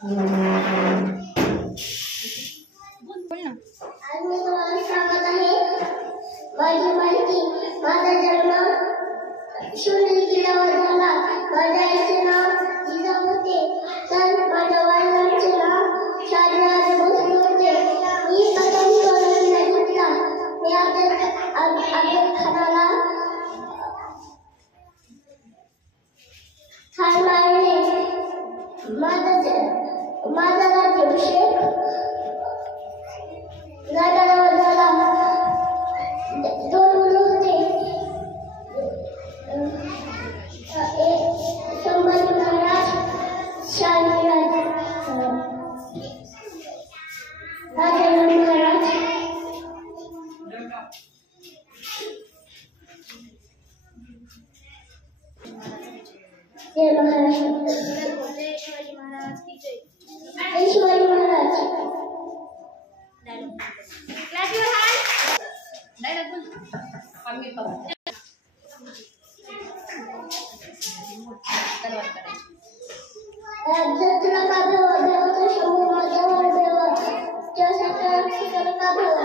बोल ना। आज मी तुम्हाला सांगत आहे माझी माहिती। माझा जन्म शिवनेरी किल्ल्यावर झाला। माझ्या आईचे नाव जिजाऊ तर माझ्या वडिलांचे नाव शहाजीराजे भोसले होते। मी प्रथम सोडवलेला घेतला। मी अफजल खानाला ठार मारले। माझा राज्याभिषेक राजावर झाला। दोन मुलं होते, एक संभाजी महाराज, शहाजीराजे राजेंद्र महाराज। जय महाराष्ट्र। जय शिवाजी महाराज की जय। जय Shivaji Maharaj. Clap your hand. Dialogue बोल। आम्ही पाहू तलवार करायची। जत्रा का भेवा भेवाचा शंभू माझ्यावर भेवा त्यासाठी तुला का भेवा